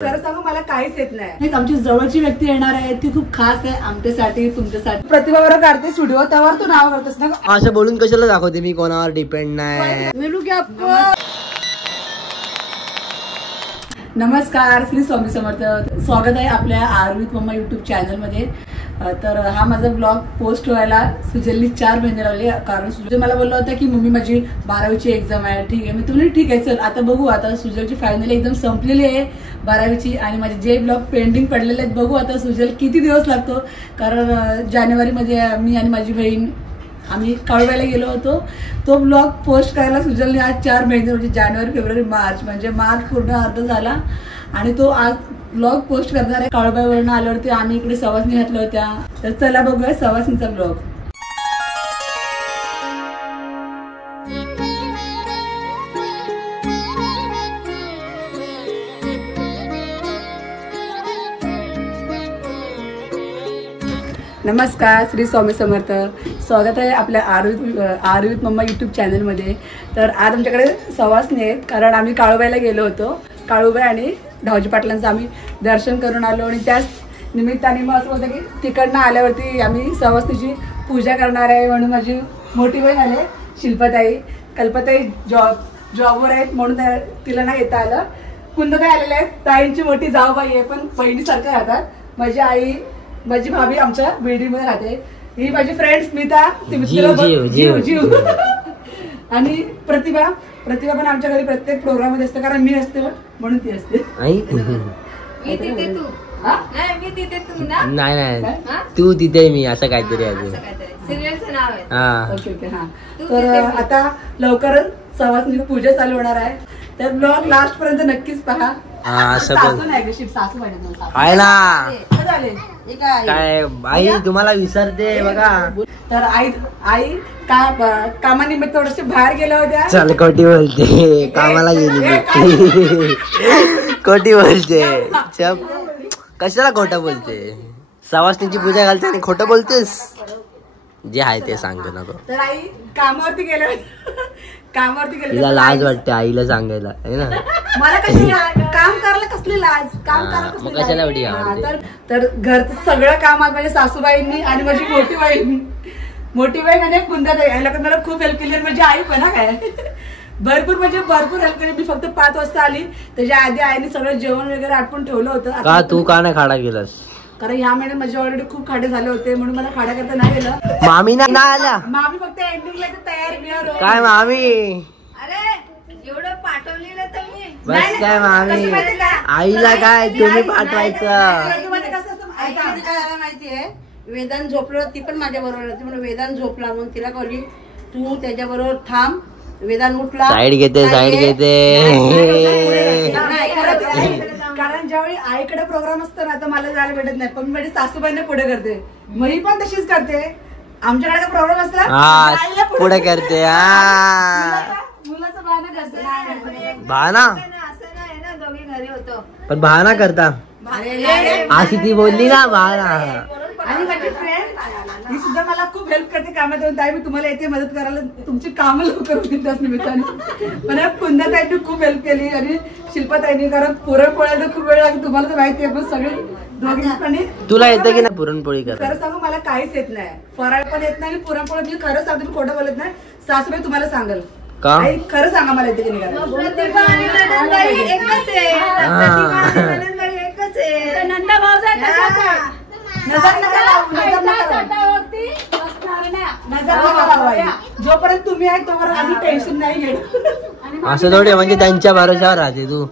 खरं सांगू मला काहीच येत नाही. आमची जवळची व्यक्ती येणार आहे ती खूप खास आहे आमच्यासाठी तुमच्यासाठी. प्रतिभा बरोबर काढते स्टुडिओ त्यावर तू नाव करतोस ना. असं बोलून कशाला दाखवते मी कोणावर डिपेंड नाही. नमस्कार, श्री स्वामी समर्थ. स्वागत आहे आपल्या आयुर्वेद मम्मा युट्यूब चॅनल मध्ये. तर हा माझा ब्लॉग पोस्ट व्हायला सुजलनी 4 महिने लागले. कारण सुजल मला बोलला होता की मम्मी माझी 12वीची एक्झाम आहे. ठीक आहे, मी तुम्ही ठीक आहे चल आता बघू. आता सुजलची फायनल एक्झाम संपलेली आहे 12वीची आणि माझे जे ब्लॉग पेंडिंग पडलेले आहेत बघू आता सुजल किती दिवस लागतो. कारण जानेवारीमध्ये मी आणि माझी बहीण आम्ही काळूबाईला गेलो होतो. तो ब्लॉग पोस्ट करायला सुजलने आज 4 महिने म्हणजे जानेवारी फेब्रुवारी मार्च म्हणजे मार्च पूर्ण अर्ध झाला आणि तो आज ब्लॉग पोस्ट करणार आहे. काळूबाईवरून आल्यावरती आम्ही इकडे सवासनी घातल्या होत्या. तर चला बघूया सवासनीचा ब्लॉग. नमस्कार, श्री स्वामी समर्थ. स्वागत आहे आपल्या आयुर्वेद मम्मा युट्यूब चॅनलमध्ये. तर आज आमच्याकडे सवासनी आहेत कारण आम्ही काळूबाईला गेलो होतो. काळूबाई आणि धावजी पाटलांचं आम्ही दर्शन करून आलो आणि त्याच निमित्ताने मग असं होतं की तिकडनं आल्यावरती आम्ही सवासनीची पूजा करणार आहे. म्हणून माझी मोठी बहीण आले शिल्पाताई. कल्पताई जॉबवर आहेत म्हणून तिला नाही येता आलं. कुंदताई आलेल्या आहेत. ताईंची मोठी जाऊबाई आहे पण बहिणीसारखं राहतात. माझी आई माझी भाभी आमच्या बिल्डिंग मध्ये राहते. ही माझी फ्रेंड स्मिता जीव आणि प्रतिभा पण आमच्या घरी प्रत्येक प्रोग्राम मध्ये असते कारण मी असते म्हणून ती असते. नाही तू तिथे मी असं काहीतरी आहे. ओके हा. तर आता लवकरच सवासनी पूजा चालू होणार आहे. तर ब्लॉग लास्ट पर्यंत नक्कीच पहा. काय आई तुम्हाला विसरते बघा. तर आई कामानिमित्त थोडेसे बाहेर गेल्या होत्या. चल खोटी बोलते, कामाला गेली खोटी बोलते. कशाला खोटं बोलते? सवासनीची पूजा घालते आणि खोटं बोलतेस. जे आहे ते सांगते नको. तर आई कामावरती गेल्या तिला लाज वाटते आईला सांगायला आहे ना. मला कशी काम करायला कसली लाज. काम करायला कशाला एवढी. तर घरचं सगळं काम आज माझ्या सासूबाईंनी आणि माझी मोठी बहीण आणि कुंदाताई याला मला खूप हेल्प केली. माझी आई पण हा काय भरपूर हेल्प केली. मी फक्त 5 वाजता आली. त्याच्या आधी आईने सगळं जेवण वगैरे आटपून ठेवलं होतं. का तू का नाही खाडा केलास? कारण ह्या महिन्यात माझे ऑलरेडी खूप खाडे झाले होते म्हणून मला खाडा करता नाही गेलं. मामी नाही आल्या. मामी फक्त एंडिंगला तयार काय मामी अरे एवढं पाठवलेलं तर मी बस काय मामी आईला काय तुम्ही पाठवायचं. माहितीये वेदांत झोपलो ती पण माझ्या बरोबर होती म्हणून वेदांत झोपला म्हणून तिला कळली तू त्याच्या बरोबर थांब. वेदांत उठला साईड घेते कारण ज्यावेळी आईकडे प्रोग्राम असतो ना तर मला जायला भेटत नाही पण मी माझी सासूबाईंना पुढे करते. मी पण तशीच करते. आमच्याकडे काय प्रोग्राम असला पुढे करते. मुलाचं बहाणा करते. बहाणा दोघी घरी होतो पण बहाणा करता अशी ती बोलली ना बहाणा. आणि माझी फ्रेंड ही सुद्धा मला खूप हेल्प करते कामात. ताई मी तुम्हाला येते मदत करायला तुमची कामं लवकर होतील त्याच निमित्ताने. मला कुंदाताईंनी खूप हेल्प केली आणि शिल्पाताईंनी. कारण पुरणपोळ्याला खूप वेळ लागतो तुम्हाला तर माहिती आहे. पण सगळे दोघींनी तुला येतं की नाही पुरणपोळी कर? खरं सांगू मला काहीच येत नाही. फराळ पण येत नाही आणि पुरणपोळी मी खरं सांगते खोटं बोलत नाही. सासूबाई तुम्हाला सांगाल का खरं सांगा मला येते की नाही. नंदा भाऊ जोपर्यंत तुम्ही आहे तोपर्यंत आम्ही टेन्शन नाही घेत. असं थोडी म्हणजे त्यांच्या भरोशावर राहते तू.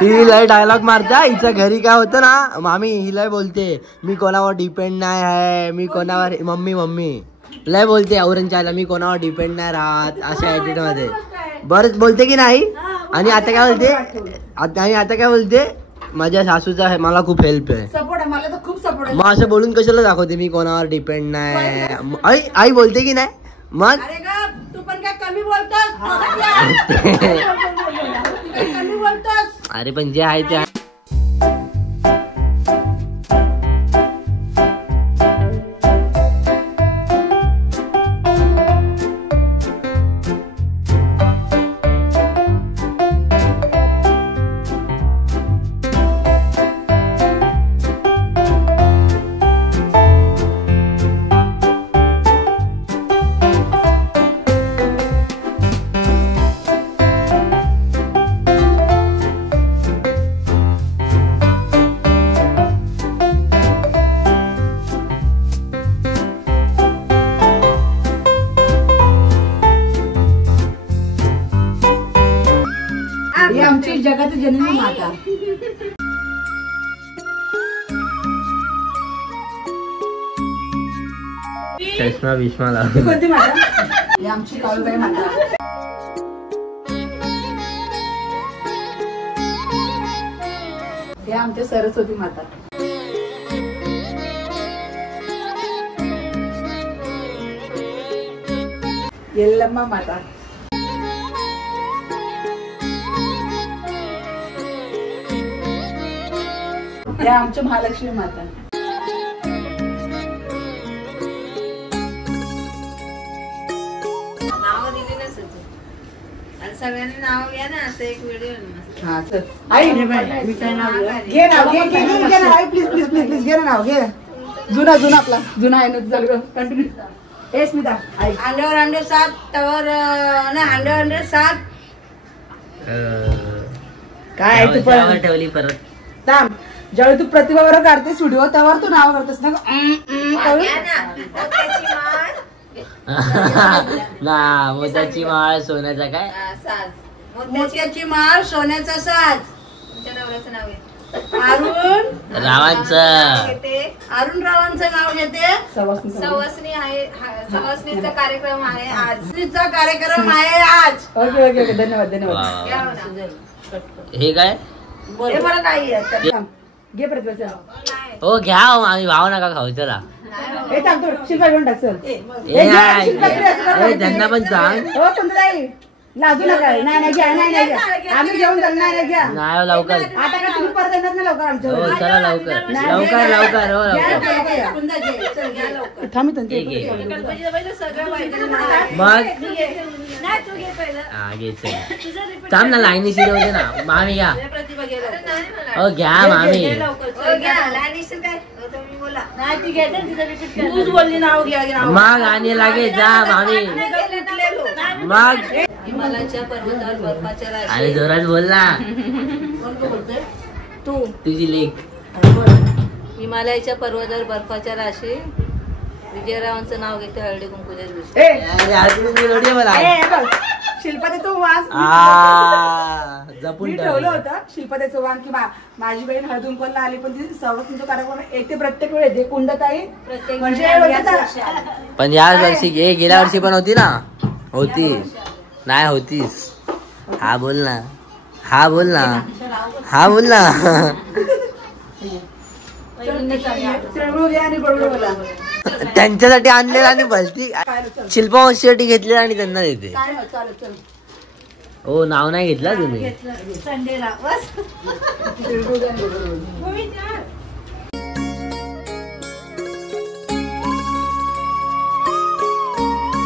ही लय डायलॉग मारता. हिच्या घरी काय होतं ना मामी हिला बोलते मी कोणावर डिपेंड नाही आहे. मी कोणावर मम्मी लय बोलते औरंच्याला मी कोणावर डिपेंड नाही राहत अशा ऍटिट्यूड मध्ये बरंच बोलते की नाही. आणि आता काय बोलते माझ्या सासूचा मला खूप हेल्प आहे. सपोर्ट आहे मला तर खूप सपोर्ट आहे. मग असं बोलून कशाला दाखवते मी कोणावर डिपेंड नाही. आई बोलते की नाही मग तू पण काय कमी बोलतोस. अरे पण जे आहे ते चष्मा बिष्मा ही लावून. कोणती माता? ही आमची काळूबाई माता. हे आमच्या सरस्वती माता. येल्लम्मा माता. या आमच्या महालक्ष्मी माता. नाव दिलेलं असतं आणि सगळ्यांनी नाव घ्या ना असं एक व्हिडिओ. हा सर आई मी काय नाव घे नाव घे नाव आई प्लीज प्लीज प्लीज प्लीज घे ना नाव घे. जुना आपला जुना आहे ना तुझा कंटिन्यू. ए स्मिता आई अंडर 7 तवर ना अंडर 7 काय आहे तू पण ठेवली परत. थांब ज्यावेळी तू प्रतिभा बरोबर काढतेस व्हिडिओ त्यावर तू नाव करतेस ना ना मोत्याची माळ सोन्याचा काय मोत्याची माळ सोन्याचा साज. तुमच्या नवऱ्याचं नाव आहे अरुण रावांचं. अरुण रावांचं नाव घेते. सवासनी आहे सवासनीचा कार्यक्रम आहे आज. कार्यक्रम आहे आज. ओके ओके ओके धन्यवाद धन्यवाद. घ्या म्हणा. हे काय हे मला नाही आहे. घे प्रतिभा. हो घ्या आम्ही भाव नका खाऊ चला. हे थांब तू शिल्पा घेऊन टाक चल. हे नाही त्यांना पण सांग. हो सुंदराई लाजू नका. नाही घ्या नाही घ्या आम्ही घेऊन जाऊ. नाही घ्या नाही लवकर. आता काय तुम्ही परत येणार ना लवकर आमच्या हो चला लवकर लवकर लवकर हो लवकर. थांबी मग हा घे चल. थांब ना लाईनी शिर होते ना. मामी घ्या. हो घ्या मामी. मग आणि लागे जा मामी. मग हिमालयाच्या पर्वतावर बर्फाच्या राशी. अरे जोरात बोल ना. कोण बोलतोय? तू. तुझी लेख. हिमालयाच्या पर्वतावर बर्फाच्या राशी. विजयरावांचं नाव घेते हळदी कुंकूच्या दिवशी. अरे आज लोडी मला शिल्पादेचं वाण जपून मी ठेवलं होतं. शिल्पादेचं वाण की माझी बहीण हळदून कोणला आली पण ती सवासनीचा कार्यक्रम येते प्रत्येक वेळेस येते. कुंडताई म्हणजे पण या वर्षी गेल्या वर्षी पण होती ना. होती नाही होतीस. हा बोल ना. हा बोल ना. हा बोल ना. त्यांच्यासाठी आणलेला आणि भलती शिल्पा मावशीसाठी घेतलेला आणि त्यांना देते. हो नाव नाही घेतला तुम्ही. संडेला बस.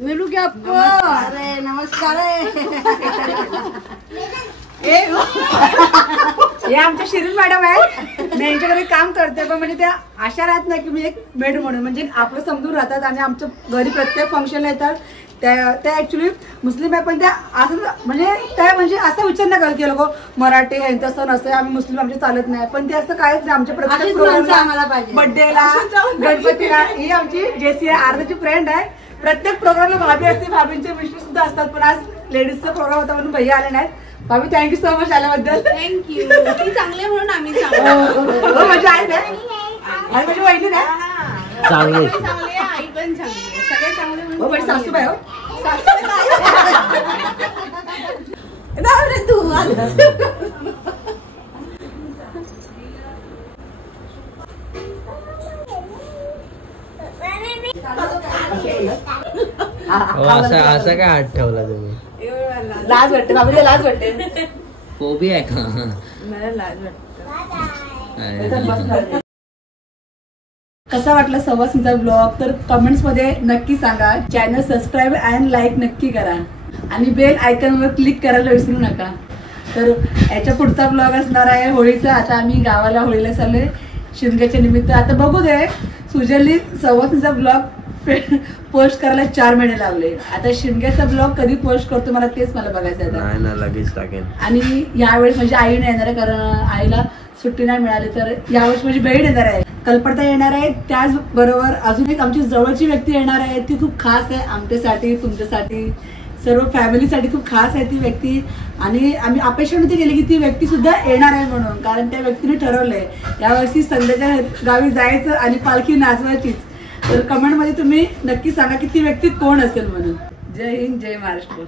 मिलू क्या आपको? अरे नमस्कार. हे आमच्या शिरीन मॅडम आहे. मी यांच्याकडे काम करते पण म्हणजे त्या अशा राहत नाही की मी एक मेड म्हणून म्हणजे आपलं समजून राहतात आणि आमच्या घरी प्रत्येक फंक्शनला येतात. त्या ऍक्च्युली मुस्लिम आहे पण त्या असं म्हणजे असा विचार नाही करत की लोक मराठी ह्यांचा सण असं आम्ही मुस्लिम आमचे चालत नाही. पण ते असं कायच नाही. आमच्या प्रत्येक प्रोग्रामला बर्थडेला गणपतीला ही आमची जेसी आहे आर्धची फ्रेंड आहे. प्रत्येक प्रोग्रामला भाभी असते. भाभींचे मिस्टर सुद्धा असतात पण आज लेडीजचा प्रोग्राम होता म्हणून भैया आले नाहीत. भाभी थँक्यू सो मच आल्याबद्दल. थँक्यू. ती चांगले म्हणून आम्ही चांगले. माझी आई नाही आणि माझी वहिनी नाही चांगली चांगले आई पण चांगली सगळे चांगले म्हणून. हो माझी सासूबाई हो. तू असं काय हात ठेवला तुम्ही. लाज वाटते बाबूला. लाज वाटते. फोबी आहे का. मला लाज अरे. कसा वाटला सवासनीचा ब्लॉग तर कमेंट्स मध्ये नक्की सांगा. चॅनल सबस्क्राईब अँड लाईक नक्की करा आणि बेल आयकॉनवर क्लिक करायला विसरू नका. तर याच्या पुढचा ब्लॉग असणार आहे होळीचा. आता आम्ही गावाला होळीला चाललोय शिमग्याच्या निमित्त. आता बघू दे सुजलनी सवासनीचा ब्लॉग पोस्ट करायला 4 महिने लागले. आता शिमग्याचा ब्लॉग कधी पोस्ट करतो मला बघायचं आहे. नाही ना लगेच टाकेन. आणि यावेळेस म्हणजे आई नाही येणार आहे कारण आईला सुट्टी नाही मिळाली. तर यावेळेस माझी बहीण येणार आहे. कल्पना येणार आहे. त्याचबरोबर अजून एक आमची जवळची व्यक्ती येणार आहे. ती खूप खास आहे आमच्यासाठी तुमच्यासाठी सर्व फॅमिलीसाठी खूप खास आहे ती व्यक्ती. आणि आम्ही अपेक्षा नव्हती केली की ती व्यक्ती सुद्धा येणार आहे म्हणून. कारण त्या व्यक्तीने ठरवलंय यावर्षी संध्याच्या गावी जायचं आणि पालखी नाचवायचीच. तर कमेंट मध्ये तुम्ही नक्की सांगा की ती व्यक्ती कोण असेल म्हणून. जय हिंद, जय महाराष्ट्र.